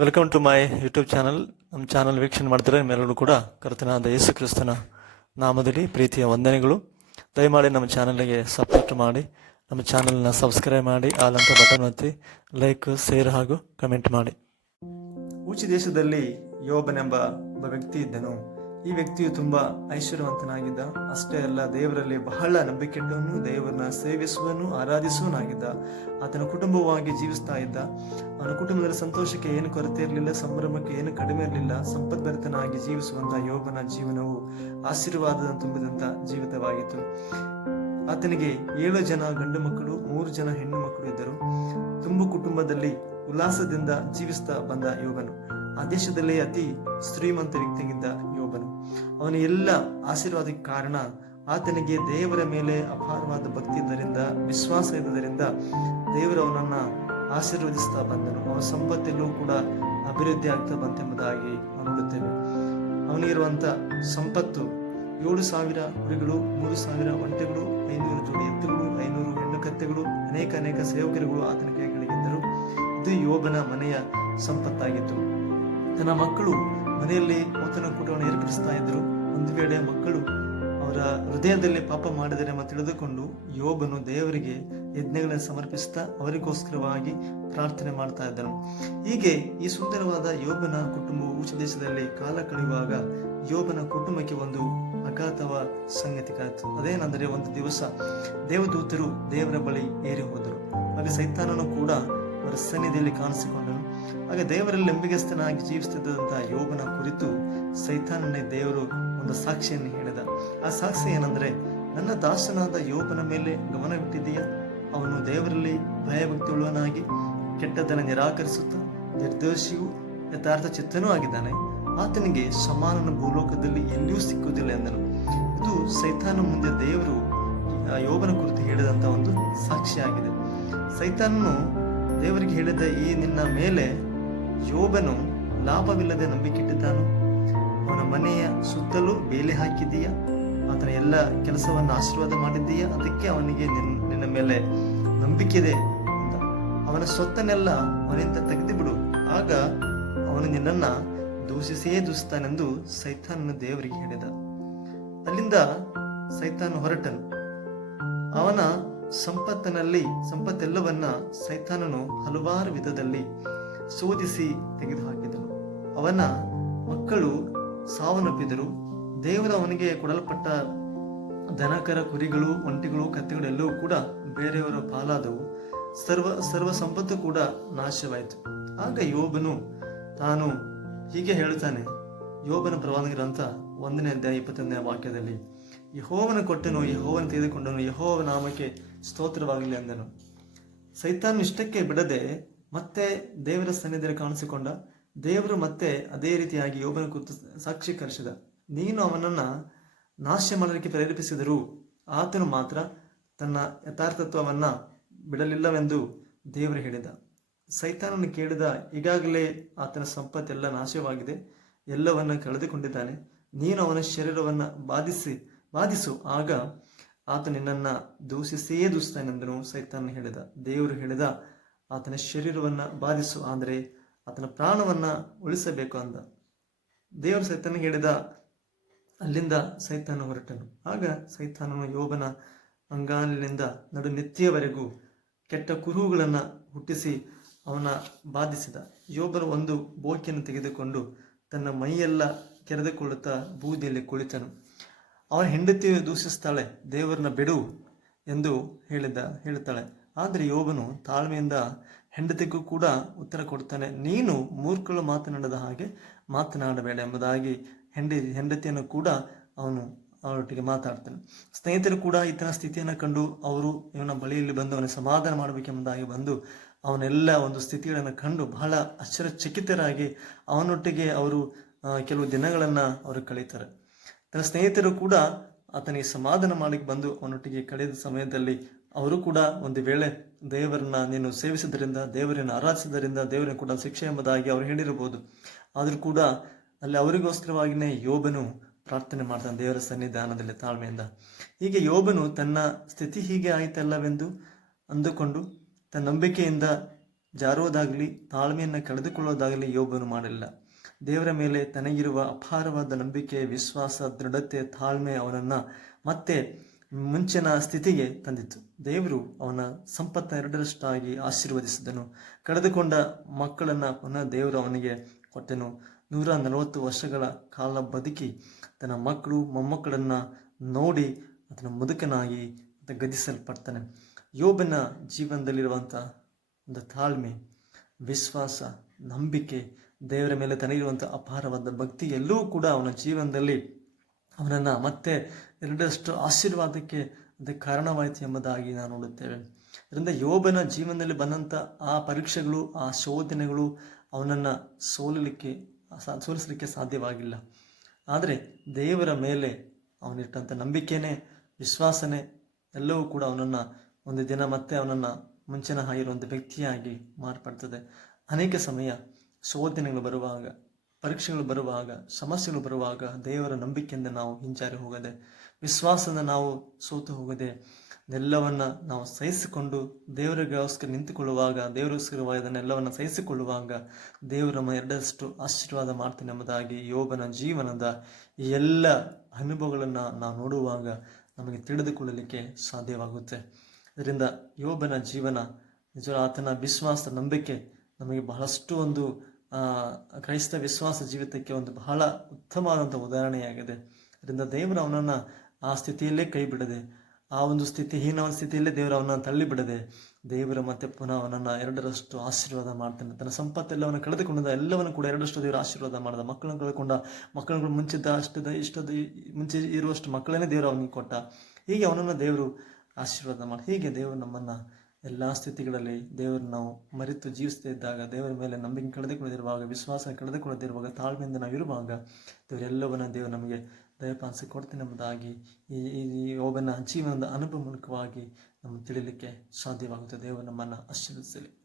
Welcome to my YouTube channel ನಮ್ಮ channel ವೀಕ್ಷಣೆ ಮಾಡ್ತಾರೆ ನಿಮ್ಮೆಲ್ಲರೂ ಕೂಡ ಕರ್ತನಾದ ಯೇಸು ಕ್ರಿಸ್ತನ ನಾಮದಲ್ಲಿ ಪ್ರೀತಿಯ ವಂದನೆಗಳು. ದಯಮಾಡಿ ನಮ್ಮ ಚಾನಲ್ಗೆ ಸಪೋರ್ಟ್ ಮಾಡಿ, ನಮ್ಮ ಚಾನಲ್ನ ಸಬ್ಸ್ಕ್ರೈಬ್ ಮಾಡಿ ಆಲಂತ ಬಟನ್ ಒತ್ತಿ ಲೈಕ್ ಶೇರ್ ಹಾಗೂ ಕಮೆಂಟ್ ಮಾಡಿ. ಉಚಿ ದೇಶದಲ್ಲಿ ಯೋಬನೆಂಬ ಒಬ್ಬ ವ್ಯಕ್ತಿ ಇದ್ದನು. ಈ ವ್ಯಕ್ತಿಯು ತುಂಬಾ ಐಶ್ವರ್ಯವಂತನಾಗಿದ್ದ. ಅಷ್ಟೇ ಅಲ್ಲ, ದೇವರಲ್ಲಿ ಬಹಳ ನಂಬಿಕೆಟ್ಟವನು ದೇವರನ್ನ ಸೇವಿಸುವನು ಆರಾಧಿಸುವನಾಗಿದ್ದ ಆತನ ಕುಟುಂಬವಾಗಿ ಜೀವಿಸ್ತಾ ಇದ್ದ. ಅವನ ಕುಟುಂಬದಲ್ಲಿ ಸಂತೋಷಕ್ಕೆ ಏನು ಕೊರತೆ ಇರಲಿಲ್ಲ, ಸಂಭ್ರಮಕ್ಕೆ ಏನು ಕಡಿಮೆ ಇರಲಿಲ್ಲ. ಸಂಪದ್ಭರಿತನಾಗಿ ಜೀವಿಸುವಂತ ಯೋಗನ ಜೀವನವು ಆಶೀರ್ವಾದದ ತುಂಬಿದಂತ ಜೀವಿತವಾಗಿತ್ತು. ಆತನಿಗೆ ಏಳು ಜನ ಗಂಡು ಮಕ್ಕಳು, ಮೂರು ಜನ ಹೆಣ್ಣು ಮಕ್ಕಳು ಇದ್ದರು. ತುಂಬು ಕುಟುಂಬದಲ್ಲಿ ಉಲ್ಲಾಸದಿಂದ ಜೀವಿಸ್ತಾ ಬಂದ ಯೋಗನು ಆ ದೇಶದಲ್ಲಿ ಅತಿ ಶ್ರೀಮಂತ ವ್ಯಕ್ತಿಯಾಗಿದ್ದ. ಯೋಗನು ಅವನ ಎಲ್ಲ ಆಶೀರ್ವಾದಕ್ಕೆ ಕಾರಣ ಆತನಿಗೆ ದೇವರ ಮೇಲೆ ಅಪಾರವಾದ ಭಕ್ತಿ ಇದ್ದರಿಂದ, ವಿಶ್ವಾಸ ಇದ್ದರಿಂದ ದೇವರು ಅವನನ್ನ ಆಶೀರ್ವದಿಸ್ತಾ ಬಂದನು. ಅವನ ಸಂಪತ್ತಿನೂ ಕೂಡ ಅಭಿವೃದ್ಧಿ ಆಗ್ತಾ ಬಂತೆಂಬುದಾಗಿ ನಾವು ನೋಡುತ್ತೇವೆ ಸಂಪತ್ತು ಏಳು ಸಾವಿರ ಕುರಿಗಳು ಮೂರು ಸಾವಿರ ಒಂಟೆಗಳು, ಐನೂರು ಜೋಡಿ ಎತ್ತುಗಳು, ಐನೂರು ಹೆಣ್ಣು ಕತ್ತೆಗಳು, ಅನೇಕ ಅನೇಕ ಸೇವಕರುಗಳು ಆತನ ಕೈಗಳಿಗಿದ್ದರು ಇದು ಯೋಬನ ಮನೆಯ ಸಂಪತ್ತಾಗಿತ್ತು. ತನ್ನ ಮಕ್ಕಳು ಮನೆಯಲ್ಲಿ ಓತನ ಕೂಟವನ್ನು ಏರ್ಪಡಿಸ್ತಾ ಇದ್ದರು. ಒಂದು ವೇಳೆ ಮಕ್ಕಳು ಅವರ ಹೃದಯದಲ್ಲಿ ಪಾಪ ಮಾಡಿದರೆ ಮತ್ತು ತಿಳಿದುಕೊಂಡು ಯೋಬನು ದೇವರಿಗೆ ಯಜ್ಞಗಳನ್ನು ಸಮರ್ಪಿಸ್ತಾ ಅವರಿಗೋಸ್ಕರವಾಗಿ ಪ್ರಾರ್ಥನೆ ಮಾಡ್ತಾ ಇದ್ದನು. ಹೀಗೆ ಈ ಸುಂದರವಾದ ಯೋಬನ ಕುಟುಂಬವು ಉಚ್ಚ ದೇಶದಲ್ಲಿ ಕಾಲ ಕಳೆಯುವಾಗ ಯೋಬನ ಕುಟುಂಬಕ್ಕೆ ಒಂದು ಅಘಾತವ ಸಂಗತಿ ಕಾಯಿತು. ಅದೇನೆಂದರೆ ಒಂದು ದಿವಸ ದೇವದೂತರು ದೇವರ ಬಳಿ ಏರಿ ಹೋದರು. ಆಗ ಸೈತಾನನು ಕೂಡ ಅವರ ಸನ್ನಿಧಿಯಲ್ಲಿ ಕಾಣಿಸಿಕೊಂಡನು. ಆಗ ದೇವರಲ್ಲಿ ಲೆಂಬಿಗೆಸ್ತನಾಗಿ ಜೀವಿಸುತ್ತಿದ್ದಂತಹ ಯೋಬನ ಕುರಿತು ಸೈತಾನನೇ ದೇವರು ಒಂದು ಸಾಕ್ಷಿಯನ್ನು ಹೇಳಿದ. ಆ ಸಾಕ್ಷಿ ಏನಂದ್ರೆ, ನನ್ನ ದಾಸನಾದ ಯೋಬನ ಮೇಲೆ ಗಮನವಿಟ್ಟಿದೆಯಾ ಅವನು ದೇವರಲ್ಲಿ ಭಯಭಕ್ತಿ ಉಳ್ಳವನಾಗಿ ಕೆಟ್ಟದ್ದನ್ನು ನಿರಾಕರಿಸುತ್ತಾ ನಿರ್ದೋಷಿಯೂ ಯಥಾರ್ಥ ಚಿತ್ತನೂ ಆಗಿದ್ದಾನೆ. ಆತನಿಗೆ ಸಮಾನನ ಭೂಲೋಕದಲ್ಲಿ ಎಲ್ಲಿಯೂ ಸಿಕ್ಕುವುದಿಲ್ಲ ಎಂದನು. ಇದು ಸೈತಾನ ಮುಂದೆ ದೇವರು ಯೋಬನ ಕುರಿತು ಹೇಳಿದಂತ ಒಂದು ಸಾಕ್ಷಿಯಾಗಿದೆ ಸೈತಾನನು ದೇವರಿಗೆ ಹೇಳಿದ ಈ ನಿನ್ನ ಮೇಲೆ ಯೋಬನು ಲಾಭವಿಲ್ಲದೆ ನಂಬಿಕೆಟ್ಟಿದ್ದಾನು ಅವನ ಮನೆಯ ಸುತ್ತಲೂ ಬೇಲೆ ಹಾಕಿದೀಯ ಆತನ ಎಲ್ಲ ಕೆಲಸವನ್ನು ಆಶೀರ್ವಾದ ಮಾಡಿದ್ದೀಯ? ಅದಕ್ಕೆ ಅವನಿಗೆ ನಿನ್ ನಿನ್ನ ಮೇಲೆ ನಂಬಿಕೆ ಇದೆ ಅಂತ ಅವನ ಸ್ವತ್ತನ್ನೆಲ್ಲ ಅವನಿಂದ ತೆಗೆದು ಬಿಡು ಆಗ ಅವನು ನಿನ್ನನ್ನ ದೂಷಿಸಿಯೇ ದೂಸ್ತಾನೆಂದು ಸೈತಾನನ ದೇವರಿಗೆ ಹೇಳಿದ. ಅಲ್ಲಿಂದ ಸೈತಾನ ಹೊರಟನು. ಅವನ ಸಂಪತ್ತಿನಲ್ಲಿ, ಸಂಪತ್ತೆಲ್ಲವನ್ನ ಸೈತಾನನು ಹಲವಾರು ವಿಧದಲ್ಲಿ ಶೋಧಿಸಿ ತೆಗೆದುಹಾಕಿದನು. ಅವನ ಮಕ್ಕಳು ಸಾವನ್ನಪ್ಪಿದರು. ದೇವರ ಅವನಿಗೆ ಕೊಡಲ್ಪಟ್ಟ ದನಕರ ಕುರಿಗಳು, ಒಂಟಿಗಳು ಕತ್ತೆಗಳು ಎಲ್ಲವೂ ಕೂಡ ಬೇರೆಯವರ ಪಾಲಾದವು. ಸರ್ವ ಸರ್ವ ಸಂಪತ್ತು ಕೂಡ ನಾಶವಾಯಿತು. ಆಗ ಯೋಬನು ತಾನು ಹೀಗೆ ಹೇಳ್ತಾನೆ ಯೋಬನ ಪ್ರವಾದ ಗ್ರಂಥ ಒಂದನೇ ಅಧ್ಯಾಯ ಇಪ್ಪತ್ತೊಂದನೇ ವಾಕ್ಯದಲ್ಲಿ, ಯಹೋವನ ಕೊಟ್ಟನು, ಯಹೋವನ ತೆಗೆದುಕೊಂಡನು ಯಹೋವ ನಾಮಕ್ಕೆ ಸ್ತೋತ್ರವಾಗಲಿ ಅಂದನು. ಸೈತಾನ್ ಇಷ್ಟಕ್ಕೆ ಬಿಡದೆ ಮತ್ತೆ ದೇವರ ಸನ್ನಿಧಿಯಲ್ಲಿ ಕಾಣಿಸಿಕೊಂಡ ದೇವರು ಮತ್ತೆ ಅದೇ ರೀತಿಯಾಗಿ ಯೋಬನ ಕುರಿತು ಸಾಕ್ಷೀಕರಿಸಿದ ನೀನು ಅವನನ್ನ ನಾಶ ಮಾಡಲಿಕ್ಕೆ ಪ್ರೇರೇಪಿಸಿದರೂ ಆತನು ಮಾತ್ರ ತನ್ನ ಯಥಾರ್ಥತ್ವವನ್ನ ಬಿಡಲಿಲ್ಲವೆಂದು ದೇವರು ಹೇಳಿದ. ಸೈತಾನನ್ನು ಕೇಳಿದ ಈಗಾಗಲೇ ಆತನ ಸಂಪತ್ತೆಲ್ಲ ನಾಶವಾಗಿದೆ, ಎಲ್ಲವನ್ನ ಕಳೆದುಕೊಂಡಿದ್ದಾನೆ, ನೀನು ಅವನ ಶರೀರವನ್ನ ಬಾಧಿಸಿ, ಬಾಧಿಸು, ಆಗ ಆತ ನಿನ್ನನ್ನು ದೂಷಿಸೇ ದೂಸ್ತಾನೆಂದನು ಸೈತಾನ ಹೇಳಿದ. ದೇವರು ಹೇಳಿದ, ಆತನ ಶರೀರವನ್ನ ಬಾಧಿಸು ಅಂದರೆ ಆತನ ಪ್ರಾಣವನ್ನ ಉಳಿಸಬೇಕು ಅಂದ. ದೇವರು ಸೈತಾನ ಹೇಳಿದ, ಅಲ್ಲಿಂದ ಸೈತಾನ ಹೊರಟನು. ಆಗ ಸೈತಾನನು ಯೋಬನ ಅಂಗಾಲಿನಿಂದ ನಡು ನಿತ್ಯವರೆಗೂ ಕೆಟ್ಟ ಕುರುಹುಗಳನ್ನ ಹುಟ್ಟಿಸಿ ಅವನ ಬಾಧಿಸಿದ. ಯೋಬನ ಒಂದು ಬೋಕಿಯನ್ನು ತೆಗೆದುಕೊಂಡು ತನ್ನ ಮೈಯೆಲ್ಲ ಕೆರೆದುಕೊಳ್ಳುತ್ತಾ ಬೂದಿಯಲ್ಲಿ ಕುಳಿತನು. ಅವನ ಹೆಂಡತಿಯು ದೂಷಿಸ್ತಾಳೆ, ದೇವರನ್ನ ಬಿಡು ಎಂದು ಹೇಳಿದ, ಹೇಳುತ್ತಾಳೆ. ಆದರೆ ಯೋಬನು ತಾಳ್ಮೆಯಿಂದ ಹೆಂಡತಿಗೂ ಕೂಡ ಉತ್ತರ ಕೊಡ್ತಾನೆ. ನೀನು ಮೂರ್ಖಳು ಮಾತನಾಡದ ಹಾಗೆ ಮಾತನಾಡಬೇಡ ಎಂಬುದಾಗಿ ಹೆಂಡಿ, ಹೆಂಡತಿಯನ್ನು ಕೂಡ ಅವನು ಅವರೊಟ್ಟಿಗೆ ಮಾತಾಡ್ತಾನೆ. ಸ್ನೇಹಿತರು ಕೂಡ ಈತನ ಸ್ಥಿತಿಯನ್ನು ಕಂಡು ಅವರು ಇವನ ಬಳಿಯಲ್ಲಿ ಬಂದು ಅವನ ಸಮಾಧಾನ ಮಾಡಬೇಕೆಂಬುದಾಗಿ ಬಂದು ಅವನೆಲ್ಲ ಒಂದು ಸ್ಥಿತಿಗಳನ್ನು ಕಂಡು ಬಹಳ ಆಶ್ಚರ್ಯಚಕಿತರಾಗಿ ಅವನೊಟ್ಟಿಗೆ ಅವರು ಕೆಲವು ದಿನಗಳನ್ನು ಅವರು ಕಳೀತಾರೆ. ತನ್ನ ಸ್ನೇಹಿತರು ಕೂಡ ಆತನಿಗೆ ಸಮಾಧಾನ ಮಾಡಲಿಕ್ಕೆ ಬಂದು ಅವನೊಟ್ಟಿಗೆ ಕಳೆದ ಸಮಯದಲ್ಲಿ ಅವರು ಕೂಡ ಒಂದು ವೇಳೆ ದೇವರನ್ನ ನೀನು ಸೇವಿಸಿದ್ರಿಂದ, ದೇವರನ್ನು ಆರಾಧಿಸಿದ್ರಿಂದ ದೇವರನ್ನು ಕೂಡ ಶಿಕ್ಷೆ ಎಂಬುದಾಗಿ ಅವರು ಹೇಳಿರಬಹುದು. ಆದರೂ ಕೂಡ ಅಲ್ಲಿ ಅವರಿಗೋಸ್ಕರವಾಗಿಯೇ ಯೋಬನು ಪ್ರಾರ್ಥನೆ ಮಾಡ್ತಾನೆ ದೇವರ ಸನ್ನಿಧಾನದಲ್ಲಿ ತಾಳ್ಮೆಯಿಂದ. ಹೀಗೆ ಯೋಬನು ತನ್ನ ಸ್ಥಿತಿ ಹೀಗೆ ಆಯಿತಲ್ಲವೆಂದು ಅಂದುಕೊಂಡು ತನ್ನ ನಂಬಿಕೆಯಿಂದ ಜಾರುವುದಾಗಲಿ, ತಾಳ್ಮೆಯನ್ನು ಕಳೆದುಕೊಳ್ಳೋದಾಗಲಿ ಯೋಬನು ಮಾಡಲಿಲ್ಲ ದೇವರ ಮೇಲೆ ತನಗಿರುವ ಅಪಾರವಾದ ನಂಬಿಕೆ, ವಿಶ್ವಾಸ, ದೃಢತೆ, ತಾಳ್ಮೆ ಅವನನ್ನು ಮತ್ತೆ ಮುಂಚಿನ ಸ್ಥಿತಿಗೆ ತಂದಿತ್ತು. ದೇವರು ಅವನ ಸಂಪತ್ತ ಎರಡರಷ್ಟಾಗಿ ಆಶೀರ್ವದಿಸಿದನು. ಕಳೆದುಕೊಂಡ ಮಕ್ಕಳನ್ನು ಪುನಃ ದೇವರು ಅವನಿಗೆ ಕೊಟ್ಟನು. ನೂರ ನಲವತ್ತು ವರ್ಷಗಳ ಕಾಲ ಬದುಕಿ ತನ್ನ ಮಕ್ಕಳು ಮೊಮ್ಮಕ್ಕಳನ್ನು ನೋಡಿ ಅದನ್ನ ಮುದುಕನಾಗಿ ಗದಿಸಲ್ಪಡ್ತಾನೆ ಯೋಬನ ಜೀವನದಲ್ಲಿರುವಂಥ ಒಂದು ತಾಳ್ಮೆ, ವಿಶ್ವಾಸ, ನಂಬಿಕೆ, ದೇವರ ಮೇಲೆ ತನಗಿರುವಂಥ ಅಪಾರವಾದ ಭಕ್ತಿ ಎಲ್ಲವೂ ಕೂಡ ಅವನ ಜೀವನದಲ್ಲಿ ಅವನನ್ನು ಮತ್ತೆ ಎರಡಷ್ಟು ಆಶೀರ್ವಾದಕ್ಕೆ ಅದಕ್ಕೆ ಕಾರಣವಾಯಿತು ಎಂಬುದಾಗಿ ನಾವು ನೋಡುತ್ತೇವೆ. ಇದರಿಂದ ಯೋಬನ ಜೀವನದಲ್ಲಿ ಬಂದಂಥ ಆ ಪರೀಕ್ಷೆಗಳು, ಆ ಶೋಧನೆಗಳು ಅವನನ್ನು ಸೋಲಲಿಕ್ಕೆ ಸೋಲಿಸಲಿಕ್ಕೆ ಸಾಧ್ಯವಾಗಿಲ್ಲ. ಆದರೆ ದೇವರ ಮೇಲೆ ಅವನಿಟ್ಟಂಥ ನಂಬಿಕೆನೇ, ವಿಶ್ವಾಸನೆ ಎಲ್ಲವೂ ಕೂಡ ಅವನನ್ನು ಒಂದು ದಿನ ಮತ್ತೆ ಅವನನ್ನು ಮುಂಚಿನ ಹಾಗಿರುವಂಥ ವ್ಯಕ್ತಿಯಾಗಿ ಮಾರ್ಪಡ್ತದೆ. ಅನೇಕ ಸಮಯ ಶೋಧನೆಗಳು ಬರುವಾಗ, ಪರೀಕ್ಷೆಗಳು ಬರುವಾಗ, ಸಮಸ್ಯೆಗಳು ಬರುವಾಗ ದೇವರ ನಂಬಿಕೆಯಿಂದ ನಾವು ಹಿಂಜಾರಿ ಹೋಗದೆ ವಿಶ್ವಾಸದಿಂದ ನಾವು ಸೋತು ಹೋಗದೆ ಎಲ್ಲವನ್ನ ನಾವು ಸಹಿಸಿಕೊಂಡು ದೇವರಿಗೋಸ್ಕರ ನಿಂತುಕೊಳ್ಳುವಾಗ ದೇವರಿಗೋಸ್ಕರವಾಗಿ ಅದನ್ನೆಲ್ಲವನ್ನು ಸಹಿಸಿಕೊಳ್ಳುವಾಗ ದೇವರ ನಮ್ಮ ಎರಡಷ್ಟು ಆಶೀರ್ವಾದ ಮಾಡ್ತಾನೆ ಎಂಬುದಾಗಿ ಯೋಬನ ಜೀವನದ ಎಲ್ಲ ಅನುಭವಗಳನ್ನು ನಾವು ನೋಡುವಾಗ ನಮಗೆ ತಿಳಿದುಕೊಳ್ಳಲಿಕ್ಕೆ ಸಾಧ್ಯವಾಗುತ್ತೆ. ಇದರಿಂದ ಯೋಬನ ಜೀವನ ನಿಜ ಆತನ ವಿಶ್ವಾಸ ನಂಬಿಕೆ ನಮಗೆ ಬಹಳಷ್ಟು ಒಂದು ಕ್ರೈಸ್ತ ವಿಶ್ವಾಸ ಜೀವಿತಕ್ಕೆ ಒಂದು ಬಹಳ ಉತ್ತಮವಾದಂಥ ಉದಾಹರಣೆಯಾಗಿದೆ. ಅದರಿಂದ ದೇವರು ಅವನನ್ನು ಆ ಸ್ಥಿತಿಯಲ್ಲೇ ಕೈ ಬಿಡದೆ, ಆ ಒಂದು ಸ್ಥಿತಿ ಹೀನವಾದ ಸ್ಥಿತಿಯಲ್ಲೇ ದೇವರು ಅವನನ್ನು ತಳ್ಳಿ ಬಿಡದೆ ದೇವರು ಮತ್ತೆ ಪುನಃ ಅವನನ್ನು ಎರಡರಷ್ಟು ಆಶೀರ್ವಾದ ಮಾಡ್ತಾನೆ. ತನ್ನ ಸಂಪತ್ತೆಲ್ಲವನ್ನು ಕಳೆದುಕೊಂಡ ಎಲ್ಲವನ್ನು ಕೂಡ ಎರಡರಷ್ಟು ದೇವರು ಆಶೀರ್ವಾದ ಮಾಡಿದ. ಮಕ್ಕಳನ್ನು ಕಳೆದುಕೊಂಡ ಮಕ್ಕಳುಗಳು ಮುಂಚಿದ್ದ ಅಷ್ಟದ ಇಷ್ಟದ ಮುಂಚೆ ಇರುವಷ್ಟು ಮಕ್ಕಳನ್ನೇ ದೇವರು ಅವನಿಗೆ ಕೊಟ್ಟ. ಹೀಗೆ ಅವನನ್ನು ದೇವರು ಆಶೀರ್ವಾದ ಮಾಡಿ, ಹೀಗೆ ದೇವರು ನಮ್ಮನ್ನು ಎಲ್ಲ ಸ್ಥಿತಿಗಳಲ್ಲಿ ದೇವರು ನಾವು ಮರೆತು ಜೀವಿಸ್ತಾ ಇದ್ದಾಗ, ದೇವರ ಮೇಲೆ ನಂಬಿಕೆ ಕಳೆದುಕೊಳ್ಳದಿರುವಾಗ ವಿಶ್ವಾಸ ಕಳೆದುಕೊಳ್ಳದಿರುವಾಗ ತಾಳ್ಮೆಯಿಂದ ನಾವು ಇರುವಾಗ ದೇವರೆಲ್ಲವನ್ನ ದೇವರು ನಮಗೆ ದಯಪಾಲಿಸಿ ಕೊಡ್ತೀನಿ ಎಂಬುದಾಗಿ ಈ ಈ ಒಬ್ಬನ ಜೀವನದ ಅನುಭವ ಮೂಲಕವಾಗಿ ನಮ್ಮ ತಿಳಿಲಿಕ್ಕೆ ಸಾಧ್ಯವಾಗುತ್ತೆ. ದೇವರು ನಮ್ಮನ್ನು ಆಶೀರ್ವದಿಸಲಿ.